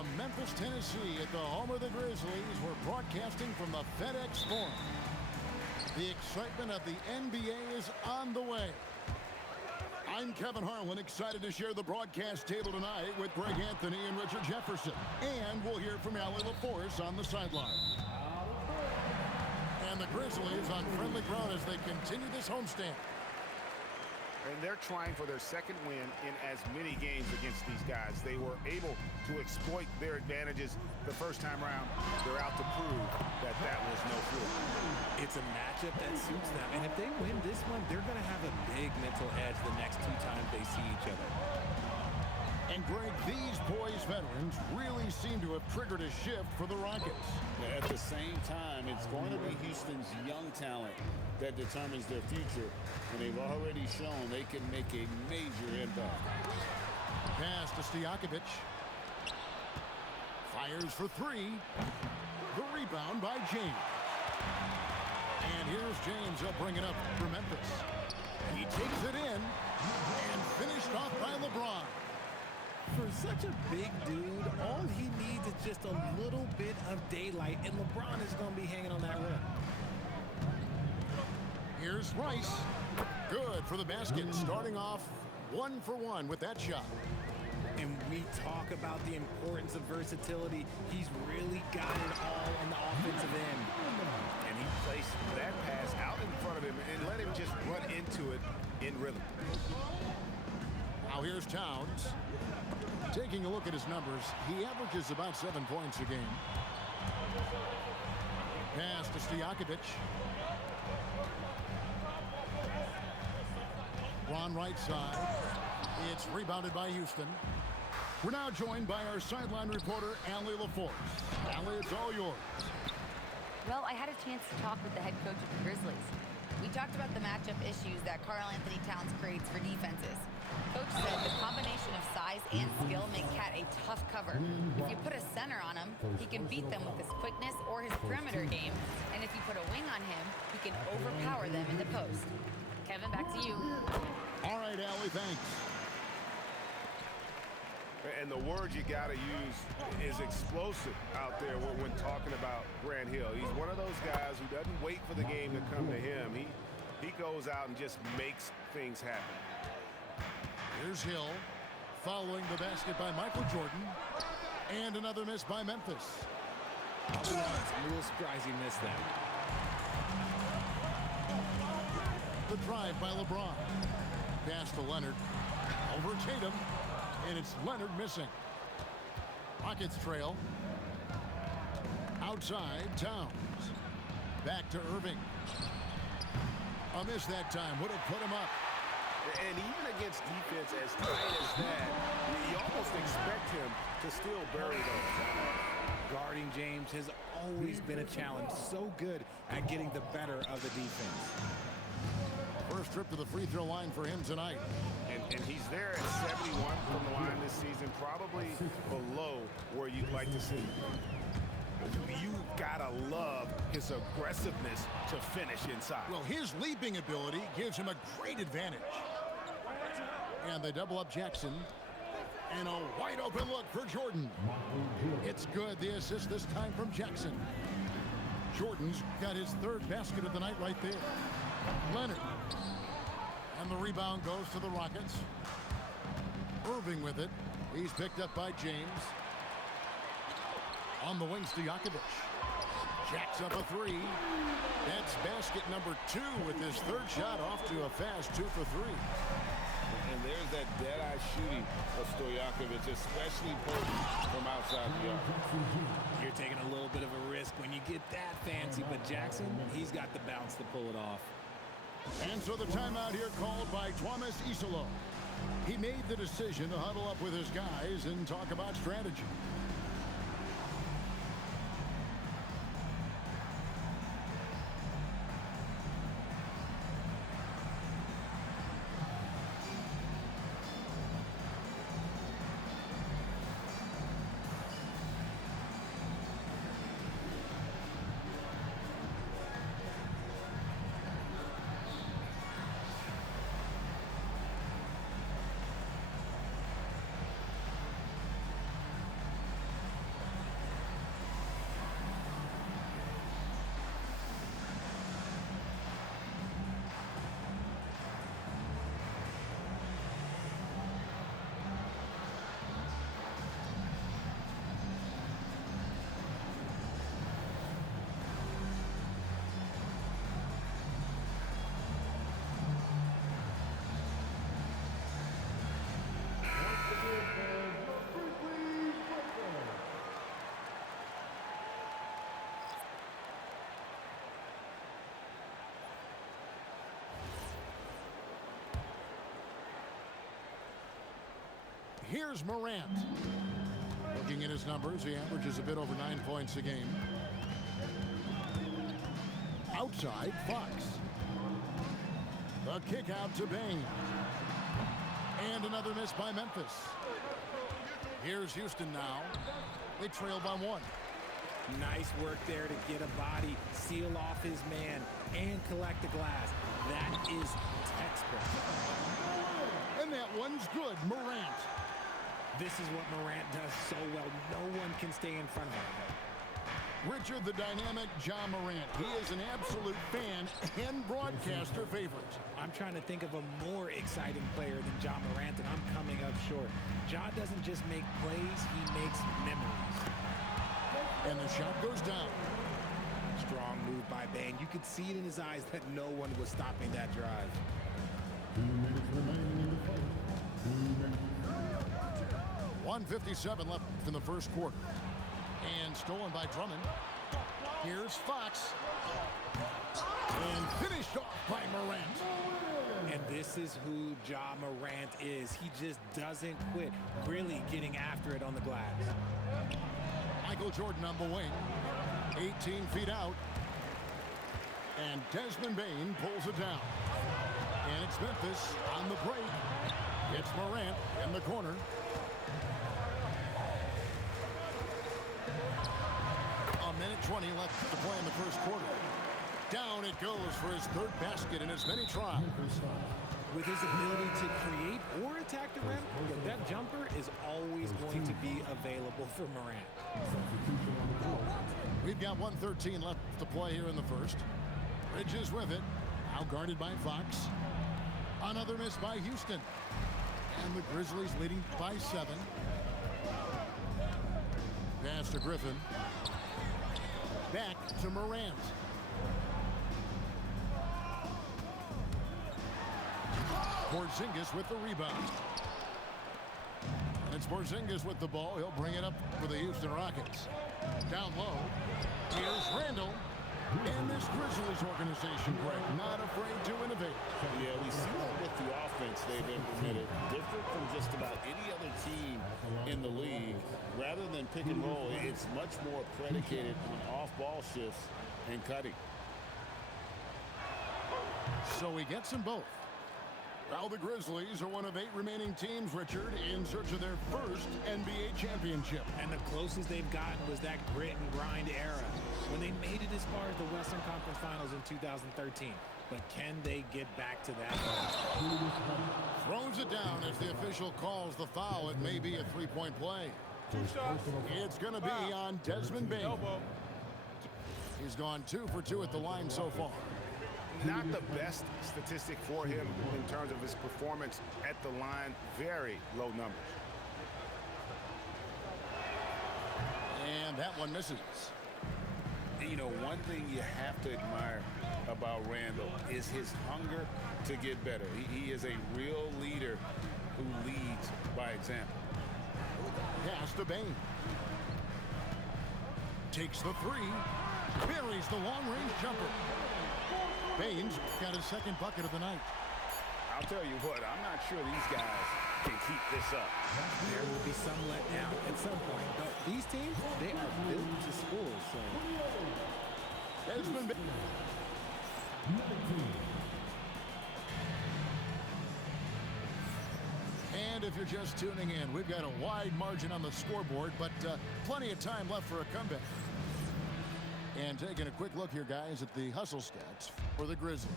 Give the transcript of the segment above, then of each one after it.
from Memphis, Tennessee at the home of the Grizzlies. We're broadcasting from the FedEx Forum. The excitement of the NBA is on the way. I'm Kevin Harlan, excited to share the broadcast table tonight with Greg Anthony and Richard Jefferson. And we'll hear from Allie LaForce on the sideline. And the Grizzlies on friendly ground as they continue this homestand. And they're trying for their second win in as many games against these guys. They were able to exploit their advantages the first time around. They're out to prove that that was no fluke. It's a matchup that suits them. And if they win this one, they're going to have a big mental edge the next two times they see each other. And Greg, these boys veterans really seem to have triggered a shift for the Rockets. At the same time, it's going to be Houston's young talent that determines their future. And they've already shown they can make a major impact. Pass to Stojakovic. Fires for three. The rebound by James. And here's James. He'll bring it up for Memphis. He takes it in and finished off by LeBron. For such a big dude, all he needs is just a little bit of daylight, and LeBron is going to be hanging on that rim. Here's Rice. Good for the basket, starting off 1 for 1 with that shot. And we talk about the importance of versatility. He's really got it all on the offensive end. And he placed that pass out in front of him and let him just run into it in rhythm. Now here's Towns. Taking a look at his numbers, he averages about 7 points a game. Pass to Stojakovic. Ron right side. It's rebounded by Houston. We're now joined by our sideline reporter, Allie LaForce. Allie, it's all yours. Well, I had a chance to talk with the head coach of the Grizzlies. We talked about the matchup issues that Karl-Anthony Towns creates for defenses. Coach said the combination of size and skill make Cat a tough cover. If you put a center on him, he can beat them with his quickness or his perimeter game. And if you put a wing on him, he can overpower them in the post. Kevin, back to you. All right, Allie, thanks. And the word you got to use is explosive out there when talking about Grant Hill. He's one of those guys who doesn't wait for the game to come to him. He goes out and just makes things happen. Here's Hill, following the basket by Michael Jordan, and another miss by Memphis. I'll be honest, I'm a little surprised he missed that. The drive by LeBron. Pass to Leonard. Over Tatum, and it's Leonard missing. Rockets trail. Outside, Towns. Back to Irving. A miss that time, would have put him up. And even against defense as tight as that, you almost expect him to still bury those. Guarding James has always been a challenge. So good at getting the better of the defense. First trip to the free throw line for him tonight. And he's there at 71 from the line this season, probably below where you'd like to see. You gotta love his aggressiveness to finish inside. Well, his leaping ability gives him a great advantage. And they double up Jackson. And a wide open look for Jordan. It's good, the assist this time from Jackson. Jordan's got his third basket of the night right there. Leonard. And the rebound goes to the Rockets. Irving with it. He's picked up by James. On the wing, Stojakovic. Jacks up a three. That's basket number 2 with his third shot off to a fast 2 for 3. And there's that dead-eye shooting of Stojakovic, especially from outside the arc. You're taking a little bit of a risk when you get that fancy, but Jackson, he's got the bounce to pull it off. And so the timeout here called by Thomas Isolo. He made the decision to huddle up with his guys and talk about strategy. Here's Morant. Looking at his numbers, he averages a bit over 9 points a game. Outside, Fox. The kick out to Bane. And another miss by Memphis. Here's Houston now. They trail by 1. Nice work there to get a body, seal off his man, and collect the glass. That is textbook. And that one's good, Morant. This is what Morant does so well. No one can stay in front of him. Richard, the dynamic Ja Morant. He is an absolute fan and broadcaster favorite. I'm trying to think of a more exciting player than Ja Morant, and I'm coming up short. Ja doesn't just make plays, he makes memories. And the shot goes down. Strong move by Bane. You could see it in his eyes that no one was stopping that drive. 2 minutes remaining in the fight. 1:57 left in the first quarter. And stolen by Drummond. Here's Fox. And finished off by Morant. And this is who Ja Morant is. He just doesn't quit, really getting after it on the glass. Michael Jordan on the wing. 18 feet out. And Desmond Bane pulls it down. And it's Memphis on the break. It's Morant in the corner. A minute 20 left to play in the first quarter. Down it goes for his third basket in as many tries. With his ability to create or attack the rim, that jumper is always going to be available for Morant. We've got 1:13 left to play here in the first. Bridges with it. Now guarded by Fox. Another miss by Houston. And the Grizzlies leading by 7. Pass to Griffin. Back to Morant. Porzingis with the rebound. And it's Porzingis with the ball. He'll bring it up for the Houston Rockets. Down low. Here's Randall. And this Grizzlies organization, Greg, not afraid to innovate. Yeah, we see that with the offense they've implemented. Different from just about any other team in the league. Rather than pick and roll, it's much more predicated on off-ball shifts and cutting. So he gets them both. Well, the Grizzlies are one of 8 remaining teams, Richard, in search of their first NBA championship. And the closest they've gotten was that grit and grind era, when they made it as far as the Western Conference Finals in 2013. But can they get back to that? Throws it down as the official calls the foul. It may be a 3-point play. 2 shots. It's going to be on Desmond Bane. He's gone 2 for 2 at the line so far. Not the best statistic for him in terms of his performance at the line. Very low numbers. And that one misses. You know, one thing you have to admire about Randall is his hunger to get better. He is a real leader who leads by example. Pass to Bane. Takes the 3. Buries the long-range jumper. Bane's got his second bucket of the night. I'll tell you what, I'm not sure these guys can keep this up. There will be some letdown at some point. But these teams, they are built to score. So Desmond Bane. And if you're just tuning in, we've got a wide margin on the scoreboard, but plenty of time left for a comeback. And taking a quick look here, guys, at the hustle stats for the Grizzlies.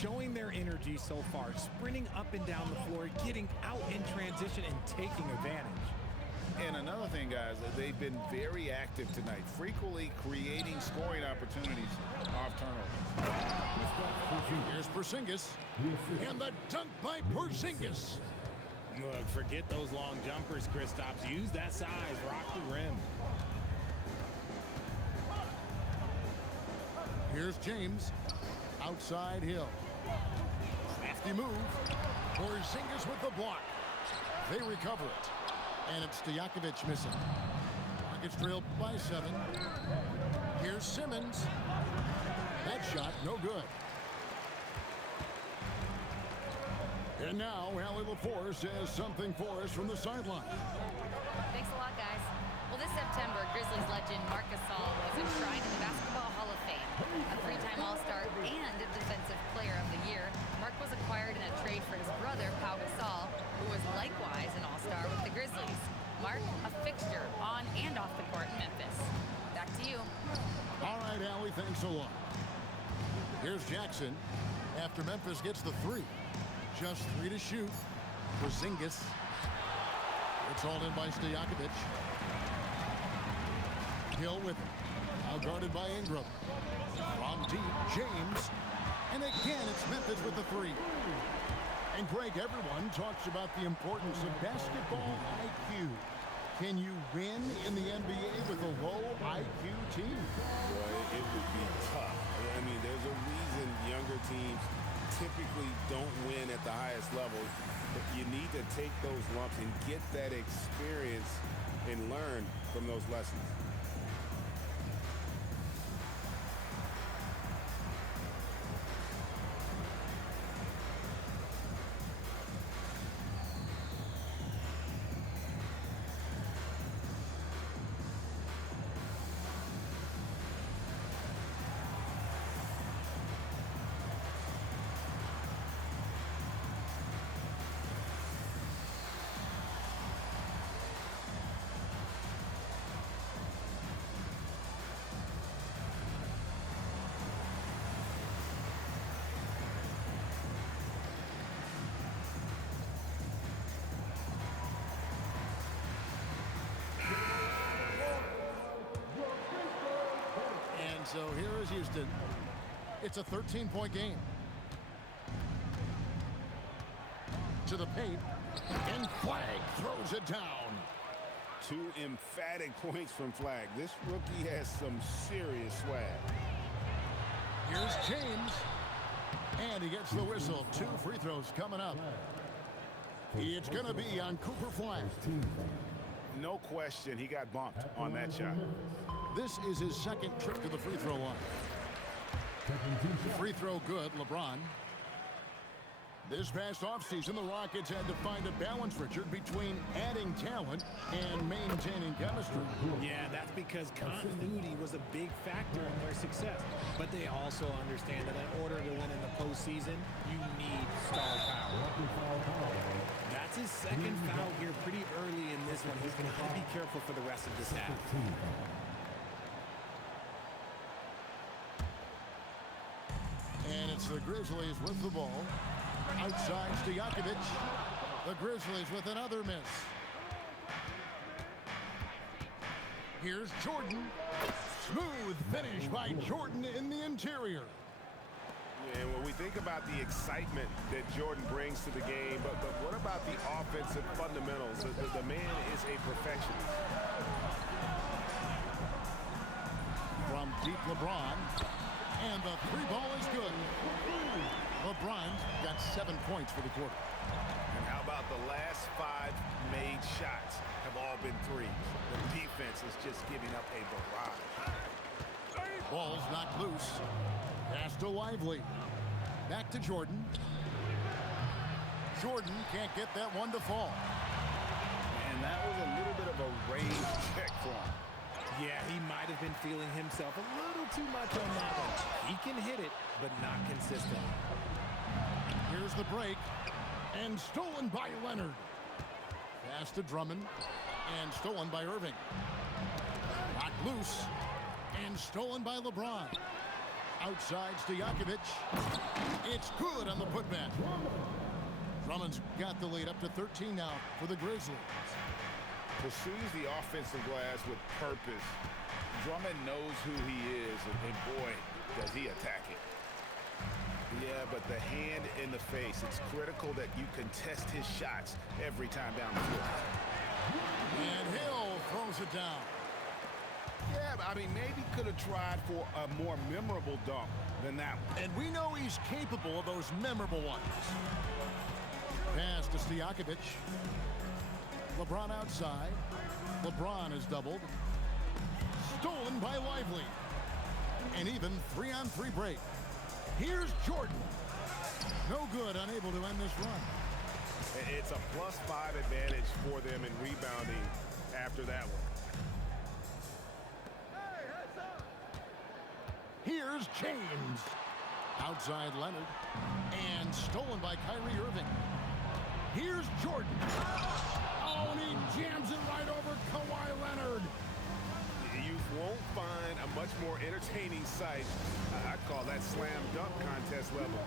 showing their energy so far, sprinting up and down the floor, getting out in transition and taking advantage. And another thing, guys, they've been very active tonight, frequently creating scoring opportunities off turnovers. Here's Porzingis, and the dunk by Porzingis. Look, forget those long jumpers, Kristaps. Use that size, rock the rim. Here's James, outside Hill. Crafty move. Porzingis with the block. They recover it. And it's Stojakovic missing. Rockets trailed by 7. Here's Simmons. That shot, no good. And now, Allie LaForce says something for us from the sideline. Thanks a lot, guys. Well, this September, Grizzlies legend Marc Gasol was enshrined in the Basketball Hall of Fame. A three-time All-Star and a Defensive Player of the Year, Marc was acquired in a trade for his brother, Pau Gasol, who was likewise an All-Star with the Grizzlies. Marc, a fixture on and off the court in Memphis. Back to you. All right, Allie, thanks a lot. Here's Jackson after Memphis gets the three. Just 3 to shoot. Porzingis. It's hauled in by Stojakovic. Hill with it. Now guarded by Ingram. From deep, James. And again, it's Memphis with the three. And Greg, everyone talks about the importance of basketball IQ. Can you win in the NBA with a low IQ team? Boy, it would be tough. I mean, there's a reason younger teams typically don't win at the highest level. But you need to take those lumps and get that experience and learn from those lessons. So here is Houston. It's a 13-point game. To the paint. And Flag throws it down. 2 emphatic points from Flag. This rookie has some serious swag. Here's James. And he gets the whistle. 2 free throws coming up. It's going to be on Cooper Flag. No question he got bumped on that shot. This is his second trip to the free throw line. Free throw good, LeBron. This past offseason, the Rockets had to find a balance, Richard, between adding talent and maintaining chemistry. Yeah, that's because continuity was a big factor in their success. But they also understand that in order to win in the postseason, you need star power. That's his second foul here pretty early in this one. He's going to have to be careful for the rest of this half. And it's the Grizzlies with the ball. Outside Stojakovic. The Grizzlies with another miss. Here's Jordan. Smooth finish by Jordan in the interior. And when we think about the excitement that Jordan brings to the game, but what about the offensive fundamentals? The man is a perfectionist. From deep, LeBron. And the three ball is good. LeBron's got 7 points for the quarter. And how about the last 5 made shots have all been threes? The defense is just giving up a barrage. Ball's knocked loose. Pass to Lively. Back to Jordan. Jordan can't get that one to fall. And that was a little bit of a range check for him. Yeah, he might have been feeling himself a little too much on that one. He can hit it, but not consistent. Here's the break. And stolen by Leonard. Pass to Drummond. And stolen by Irving. Knocked loose. And stolen by LeBron. Outside Stojakovic. It's good on the putback. Drummond's got the lead up to 13 now for the Grizzlies. Pursues the offensive glass with purpose. Drummond knows who he is, and boy, does he attack it. Yeah, but the hand in the face, it's critical that you contest his shots every time down the floor. And Hill throws it down. Yeah, but I mean, maybe could have tried for a more memorable dunk than that one. And we know he's capable of those memorable ones. Pass to Stojakovic. LeBron outside. LeBron is doubled. Stolen by Lively. And even 3-on-3 break. Here's Jordan. No good, unable to end this run. It's a +5 advantage for them in rebounding after that one. Here's James. Outside Leonard. And stolen by Kyrie Irving. Here's Jordan. Oh, and he jams it right over Kawhi Leonard. You won't find a much more entertaining sight. I'd call that slam dunk contest level.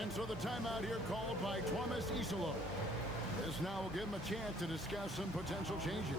And so the timeout here called by Thomas Isolo. This now will give him a chance to discuss some potential changes.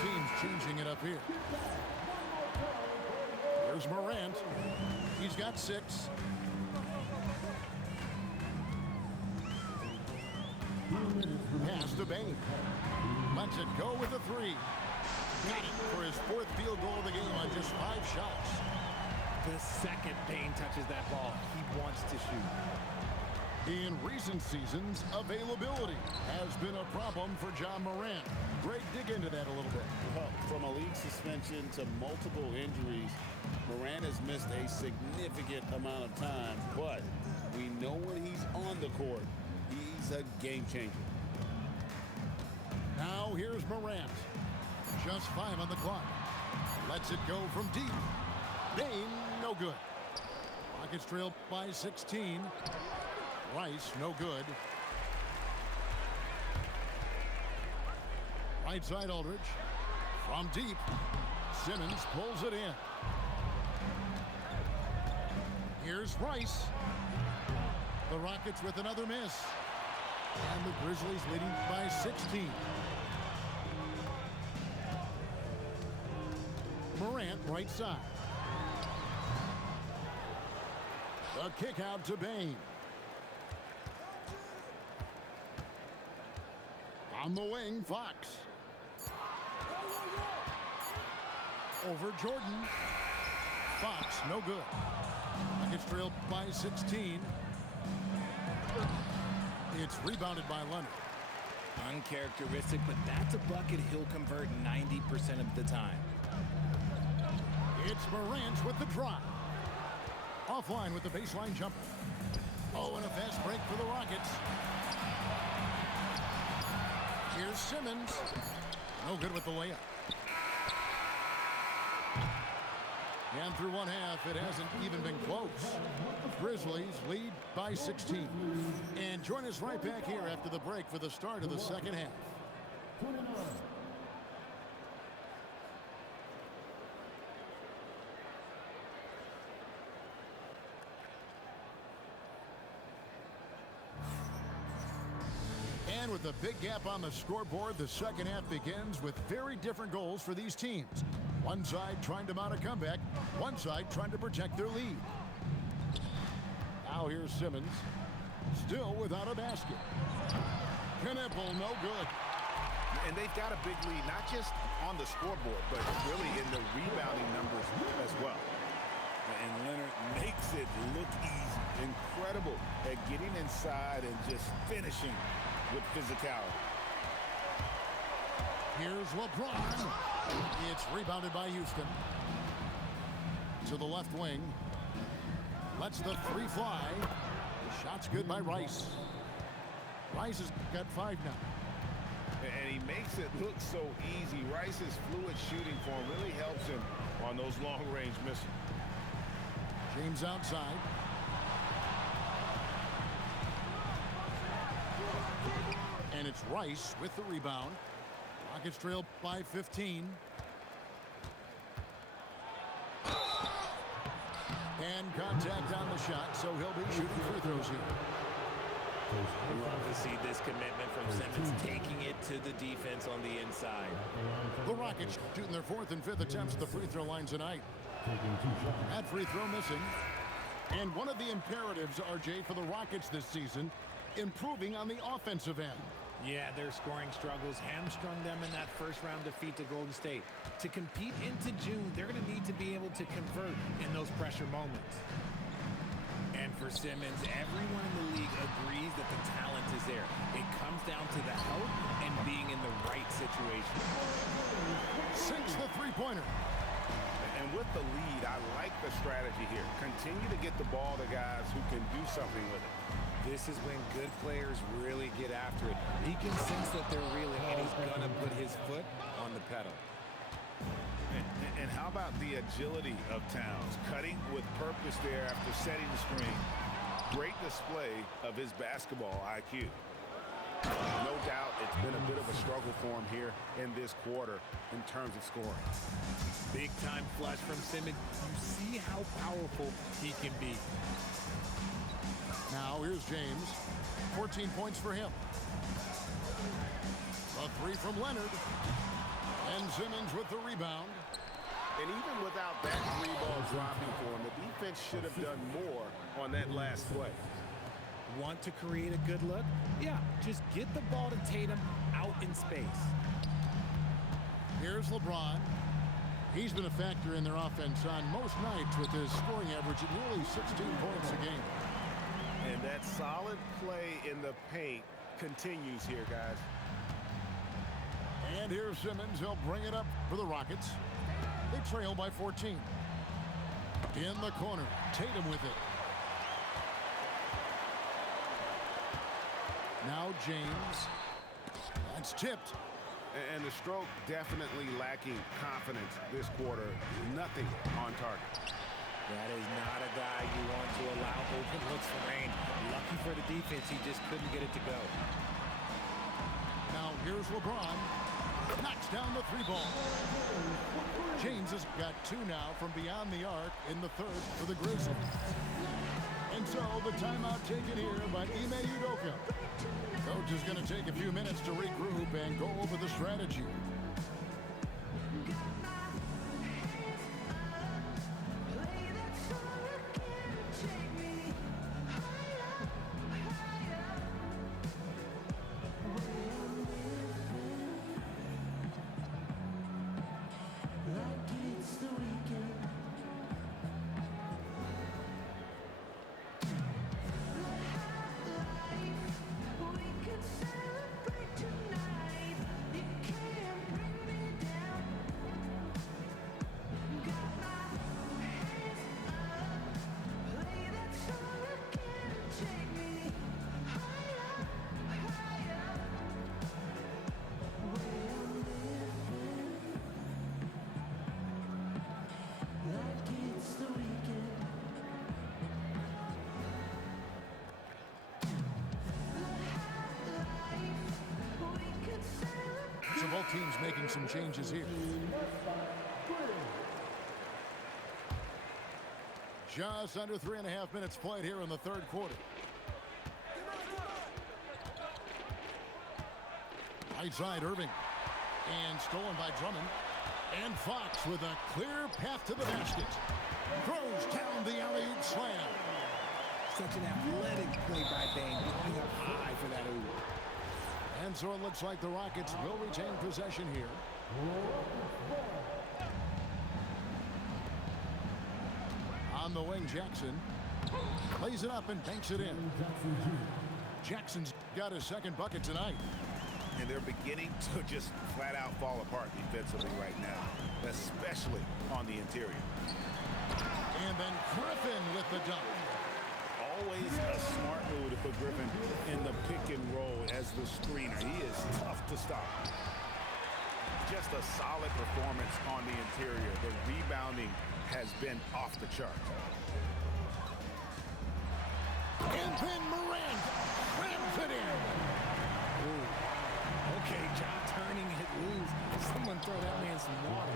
Teams changing it up here. Here's Morant. He's got 6. Pass to Bane. Lets it go with a 3. Got it for his 4th field goal of the game on just 5 shots. The second Bane touches that ball, he wants to shoot. In recent seasons, availability has been a problem for John Morant. Greg, dig into that a little bit. Well, from a league suspension to multiple injuries, Morant has missed a significant amount of time, but we know when he's on the court, he's a game changer. Now here's Morant. Just 5 on the clock. Lets it go from deep. Bane, no good. Rockets trail by 16. Rice, no good. Right side Aldridge. From deep. Simmons pulls it in. Here's Rice. The Rockets with another miss. And the Grizzlies leading by 16. Morant, right side. The kick out to Bane. On the wing, Fox. Over Jordan. Fox, no good. Rockets trail by 16. It's rebounded by Leonard. Uncharacteristic, but that's a bucket he'll convert 90% of the time. It's Morant with the drive. Offline with the baseline jumper. Oh, and a fast break for the Rockets. Here's Simmons. No good with the layup. And through one half, it hasn't even been close. Grizzlies lead by 16. And join us right back here after the break for the start of the second half. And with a big gap on the scoreboard, the second half begins with very different goals for these teams. One side trying to mount a comeback, one side trying to protect their lead. Now here's Simmons, still without a basket. Knipple, no good. And they've got a big lead, not just on the scoreboard, but really in the rebounding numbers as well. And Leonard makes it look easy. Incredible at getting inside and just finishing with physicality. Here's LeBron. It's rebounded by Houston. To the left wing. Lets the 3 fly. The shot's good by Rice. Rice has got 5 now. And he makes it look so easy. Rice's fluid shooting form really helps him on those long-range misses. James outside. And it's Rice with the rebound. Rockets trail by 15. And contact on the shot, so he'll be shooting free throws here. We love to see this commitment from Simmons, taking it to the defense on the inside. The Rockets shooting their 4th and 5th attempts at the free throw line tonight. That free throw missing. And one of the imperatives, RJ, for the Rockets this season, improving on the offensive end. Yeah, their scoring struggles hamstrung them in that first round defeat to Golden State. To compete into June, they're going to need to be able to convert in those pressure moments. And for Simmons, everyone in the league agrees that the talent is there. It comes down to the help and being in the right situation. Sinks the three-pointer. And with the lead, I like the strategy here. Continue to get the ball to guys who can do something with it. This is when good players really get after it. He can sense that they're reeling, and he's going to put his foot on the pedal. And how about the agility of Towns? Cutting with purpose there after setting the screen. Great display of his basketball IQ. No doubt it's been a bit of a struggle for him here in this quarter in terms of scoring. Big time flush from Simmons. You see how powerful he can be. Now here's James. 14 points for him. A three from Leonard. And Simmons with the rebound. And even without that three ball dropping for him, the defense should have done more on that last play. Want to create a good look? Yeah, just get the ball to Tatum out in space. Here's LeBron. He's been a factor in their offense on most nights with his scoring average at nearly 16 points a game. And that solid play in the paint continues here, guys. And here's Simmons. He'll bring it up for the Rockets. They trail by 14. In the corner, Tatum with it. Now James. That's tipped. And the stroke definitely lacking confidence this quarter. Nothing on target. That is not a guy you want to allow open looks for rain. Lucky for the defense, he just couldn't get it to go. Now here's LeBron. Knocks down the three ball. James has got two now from beyond the arc in the third for the Grizzlies. And so the timeout taken here by Ime Udoka. Coach is going to take a few minutes to regroup and go over the strategy. So both teams making some changes here. Just under 3.5 minutes played here in the third quarter. Right side, Irving. And stolen by Drummond. And Fox with a clear path to the basket. Throws down the alley-oop slam. Such an athletic play by Bane, going up high for that oop. And so it looks like the Rockets will retain possession here. On the wing, Jackson lays it up and banks it in. Jackson's got his second bucket tonight. And they're beginning to just flat out fall apart defensively right now, especially on the interior. And then Griffin with the dunk. Always a smart move to put Griffin in the pick and roll as the screener. He is tough to stop. Just a solid performance on the interior. The rebounding has been off the charts. And then Miranda rams it in. Okay, job turning it loose. Someone throw that man some water.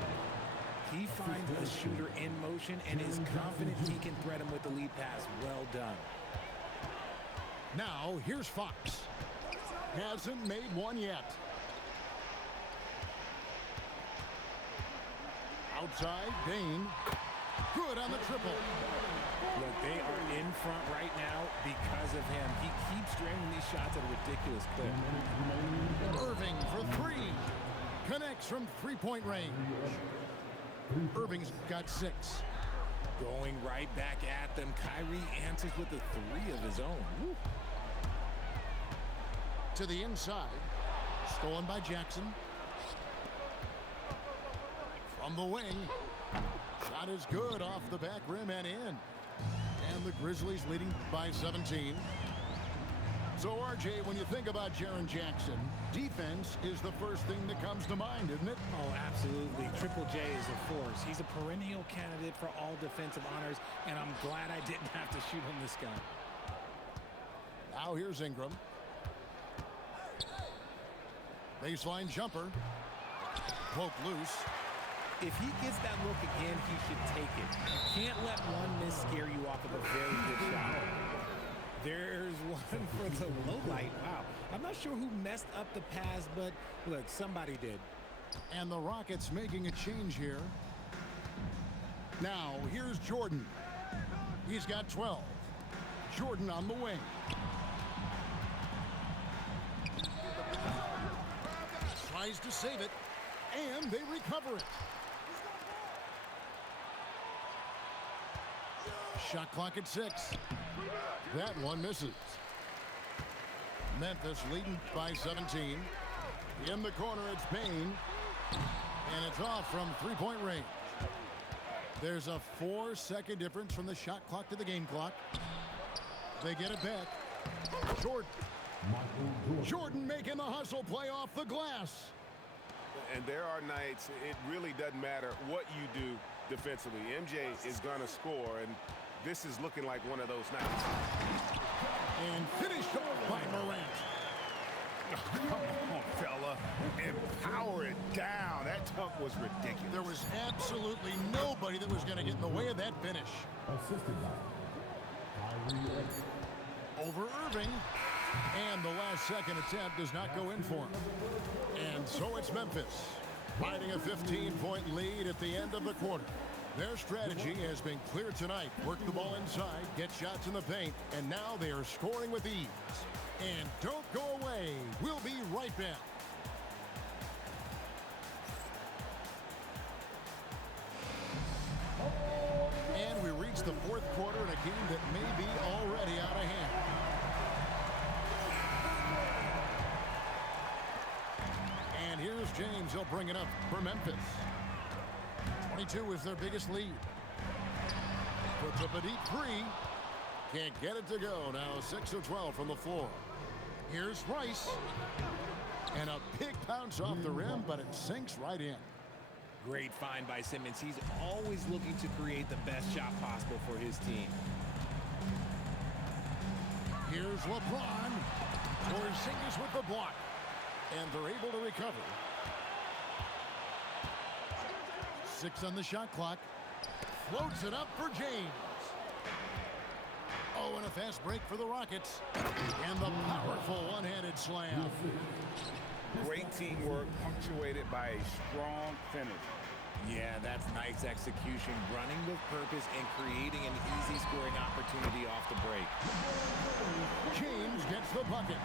He finds a shooter in motion and is confident he can thread him with the lead pass. Well done. Now, here's Fox. Hasn't made one yet. Outside, Bain. Good on the triple. Look, they are in front right now because of him. He keeps draining these shots at a ridiculous clip. Irving for three. Connects from three-point range. Irving's got 6. Going right back at them. Kyrie answers with a 3 of his own. Woo. To the inside. Stolen by Jackson. From the wing. Shot is good off the back rim and in. And the Grizzlies leading by 17. So, RJ, when you think about Jaren Jackson, defense is the first thing that comes to mind, isn't it? Oh, absolutely. Triple J is a force. He's a perennial candidate for all defensive honors, and I'm glad I didn't have to shoot on this guy. Now here's Ingram. Baseline jumper. Poke loose. If he gets that look again, he should take it. You can't let one miss scare you off of a very good shot. There's one for the low light. Wow. I'm not sure who messed up the pass, but look, somebody did. And the Rockets making a change here. Now, here's Jordan. He's got 12. Jordan on the wing. Tries to save it, and they recover it. Shot clock at 6. That one misses. Memphis leading by 17. In the corner, it's Bain. And it's off from three-point range. There's a 4-second difference from the shot clock to the game clock. They get it back. Jordan making the hustle play off the glass. And there are nights it really doesn't matter what you do defensively. MJ is going to score, and this is looking like one of those nights. And finished off by Morant. Come on, fella. Empower it down. That dunk was ridiculous. There was absolutely nobody that was going to get in the way of that finish. Over Irving. And the last second attempt does not go in for him. And so it's Memphis, riding a 15-point lead at the end of the quarter. Their strategy has been clear tonight. Work the ball inside, get shots in the paint, and now they are scoring with ease. And don't go away. We'll be right back. And we reach the fourth quarter in a game that may be already out of hand. And here's James. He'll bring it up for Memphis. 22 is their biggest lead. Puts up a deep three. Can't get it to go. Now 6 of 12 from the floor. Here's Rice. And a big bounce off the rim, but it sinks right in. Great find by Simmons. He's always looking to create the best shot possible for his team. Here's LeBron. Porzingis with the block. And they're able to recover. 6 on the shot clock. Floats it up for James. Oh, and a fast break for the Rockets. And the powerful one-handed slam. Great teamwork punctuated by a strong finish. Yeah, that's nice execution. Running with purpose and creating an easy scoring opportunity off the break. James gets the bucket.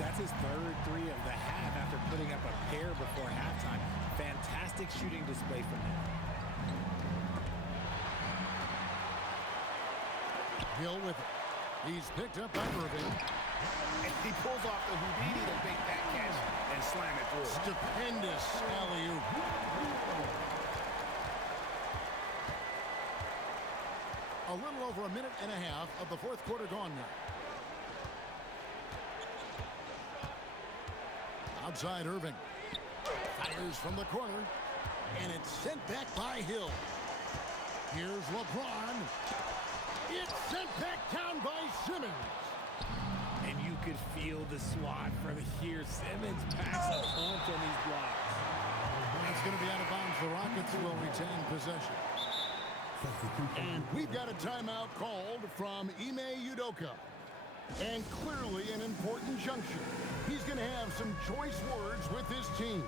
That's his third 3 of the half after putting up a pair before halftime. Fantastic shooting display from him. Hill with it. He's picked up by Irving. And he pulls off the Houdini to make that catch and slam it through. Stupendous alley-oop. A little over a minute and a half of the fourth quarter gone now. Outside Irving. Fires from the corner. And it's sent back by Hill. Here's LeBron. It's sent back down by Simmons. And you could feel the swat from here. Simmons packs a punch on these blocks. It's going to be out of bounds. The Rockets will retain possession. And we've got a timeout called from Ime Udoka. And clearly an important juncture. He's going to have some choice words with his team.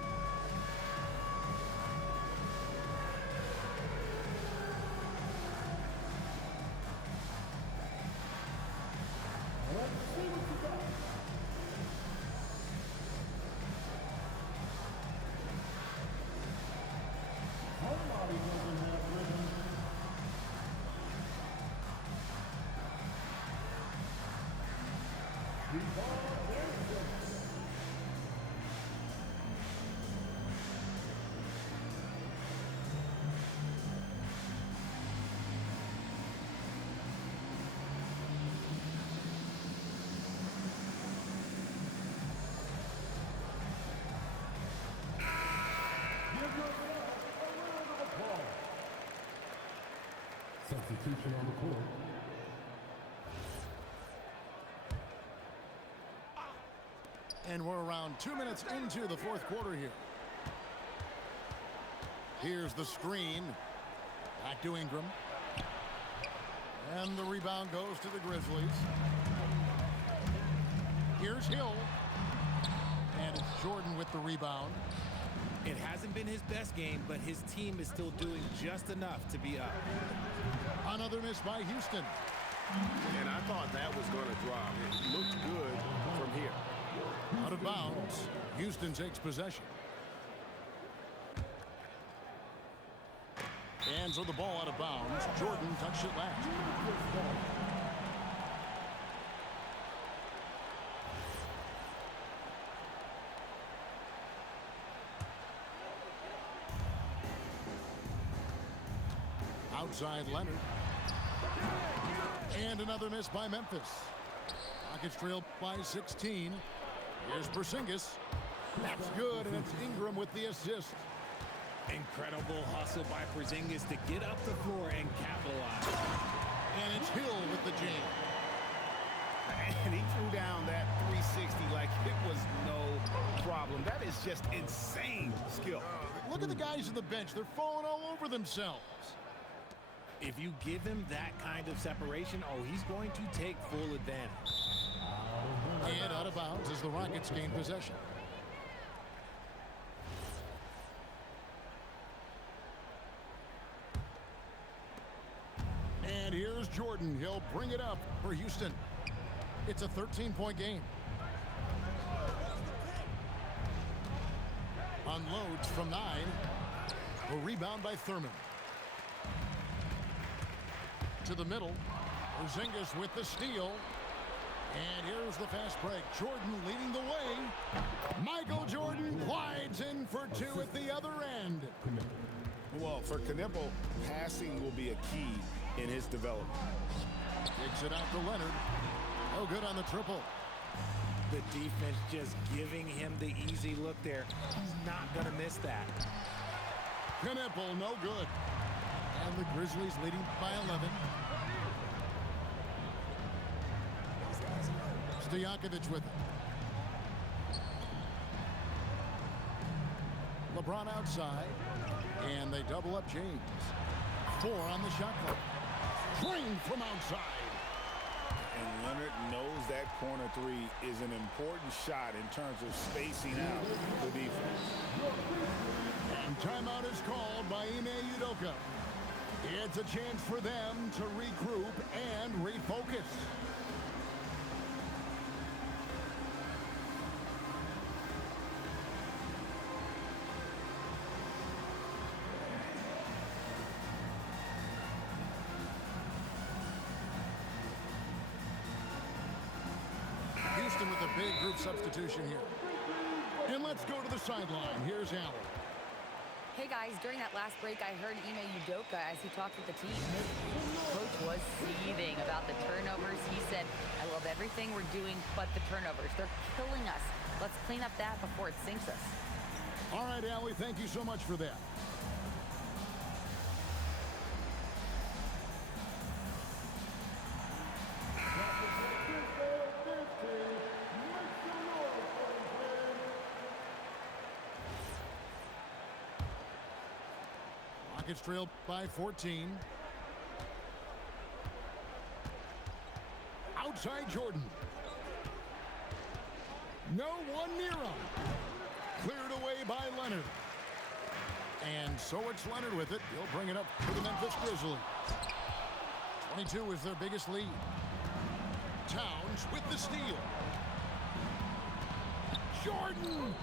Substitution on the court. And we're around 2 minutes into the fourth quarter here. Here's the screen. Back to Ingram. And the rebound goes to the Grizzlies. Here's Hill. And it's Jordan with the rebound. It hasn't been his best game, but his team is still doing just enough to be up. Another miss by Houston. And I thought that was going to drop. It looked good from here. Out of bounds. Houston takes possession. Hands on the ball out of bounds. Jordan touched it last. Outside Leonard. And another miss by Memphis. Rockets trail by 16. Here's Porzingis. That's good, and it's Ingram with the assist. Incredible hustle by Porzingis to get up the floor and capitalize. And it's Hill with the jam. And he threw down that 360 like it was no problem. That is just insane skill. Look at the guys on the bench. They're falling all over themselves. If you give him that kind of separation, oh, he's going to take full advantage. And out of bounds as the Rockets gain possession. And here's Jordan. He'll bring it up for Houston. It's a 13-point game. Unloads from 9. A rebound by Thurman. To the middle. Porzingis with the steal. And here's the fast break. Jordan leading the way. Michael Jordan glides in for 2 at the other end. Well, for Knipple, passing will be a key in his development. Kicks it out to Leonard. No good on the triple. The defense just giving him the easy look there. He's not going to miss that. Knipple, no good. And the Grizzlies leading by 11. Stojakovic with it. LeBron outside. And they double up James. 4 on the shot clock. Drained from outside. And Leonard knows that corner 3 is an important shot in terms of spacing out the defense. And timeout is called by Ime Udoka. It's a chance for them to regroup and refocus. Houston with a big group substitution here. And let's go to the sideline. Here's Allen. Hey guys, during that last break, I heard Ime Udoka as he talked with the team. Coach was seething about the turnovers. He said, I love everything we're doing but the turnovers. They're killing us. Let's clean up that before it sinks us. All right, Allie, thank you so much for that. Rockets trail by 14. Outside Jordan. No one near him. Cleared away by Leonard. And so it's Leonard with it. He'll bring it up to the Memphis Grizzlies. 22 is their biggest lead. Towns with the steal. Jordan!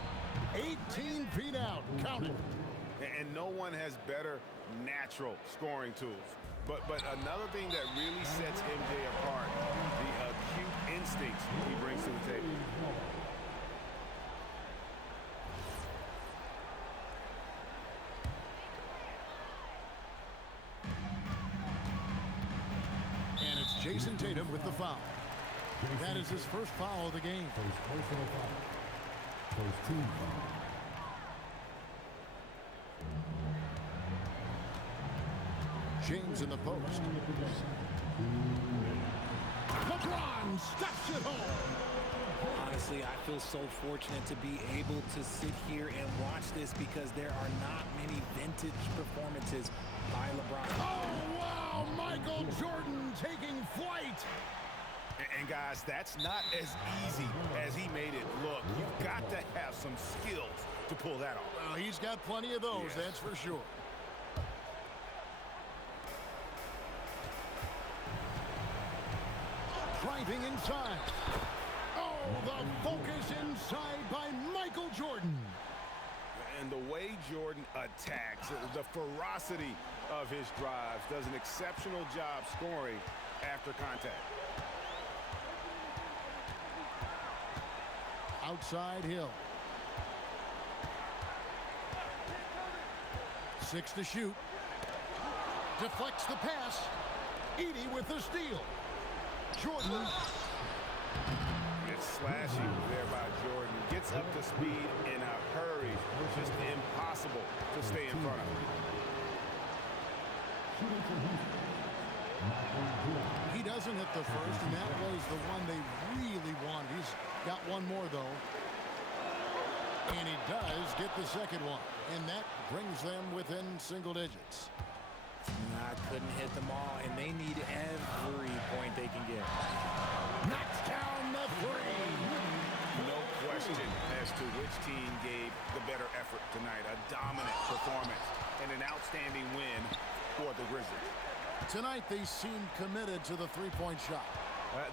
18 feet out. Count it. And no one has better natural scoring tools. But another thing that really sets MJ apart, the acute instincts he brings to the table. And it's Jason Tatum with the foul. That is his first foul of the game. First personal foul. First team foul. James in the post. LeBron stuffs it home. Honestly, I feel so fortunate to be able to sit here and watch this because there are not many vintage performances by LeBron. Oh, wow! Michael Jordan taking flight. And guys, that's not as easy as he made it look. You've got to have some skills to pull that off. Well, he's got plenty of those, that's for sure. Driving inside. Oh, the focus inside by Michael Jordan. And the way Jordan attacks, the ferocity of his drives, does an exceptional job scoring after contact. Outside Hill. 6 to shoot. Deflects the pass. Edie with the steal. Jordan. It's slashing there by Jordan. Gets up to speed in a hurry. Just impossible to stay in front of him. He doesn't hit the first, and that was the one they really wanted. He's got one more, though. And he does get the second one. And that brings them within single digits. I couldn't hit them all, and they need every point they can get. Knocks down the three. No question as to which team gave the better effort tonight. A dominant performance and an outstanding win for the Grizzlies. Tonight, they seem committed to the three-point shot.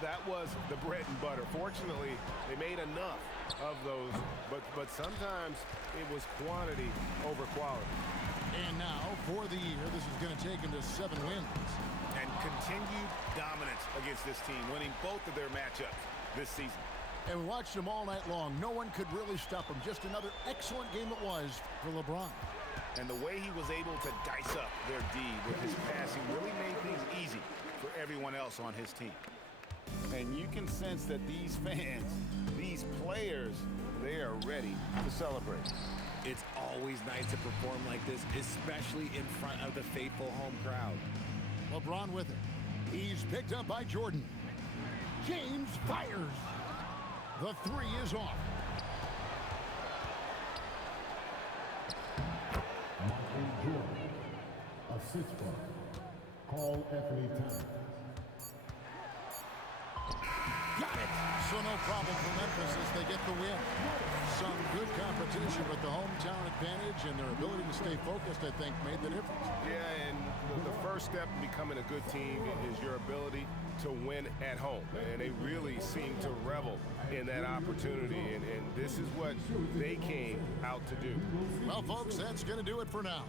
That was the bread and butter. Fortunately, they made enough of those, but sometimes it was quantity over quality. And now, for the year, this is going to take them to 7 wins. And continued dominance against this team, winning both of their matchups this season. And we watched them all night long. No one could really stop them. Just another excellent game it was for LeBron. And the way he was able to dice up their D with his passing really made things easy for everyone else on his team. And you can sense that these fans, these players, they are ready to celebrate. It's always nice to perform like this, especially in front of the faithful home crowd. LeBron with it. He's picked up by Jordan. James fires. The three is off. Michael Jordan. Assist from Carl Anthony Towns. Got it. So no problem for Memphis as they get the win. Some good competition, but the hometown advantage and their ability to stay focused, I think, made the difference. Yeah, and the first step in becoming a good team is your ability to win at home. And they really seem to revel in that opportunity. And this is what they came out to do. Well, folks, that's going to do it for now.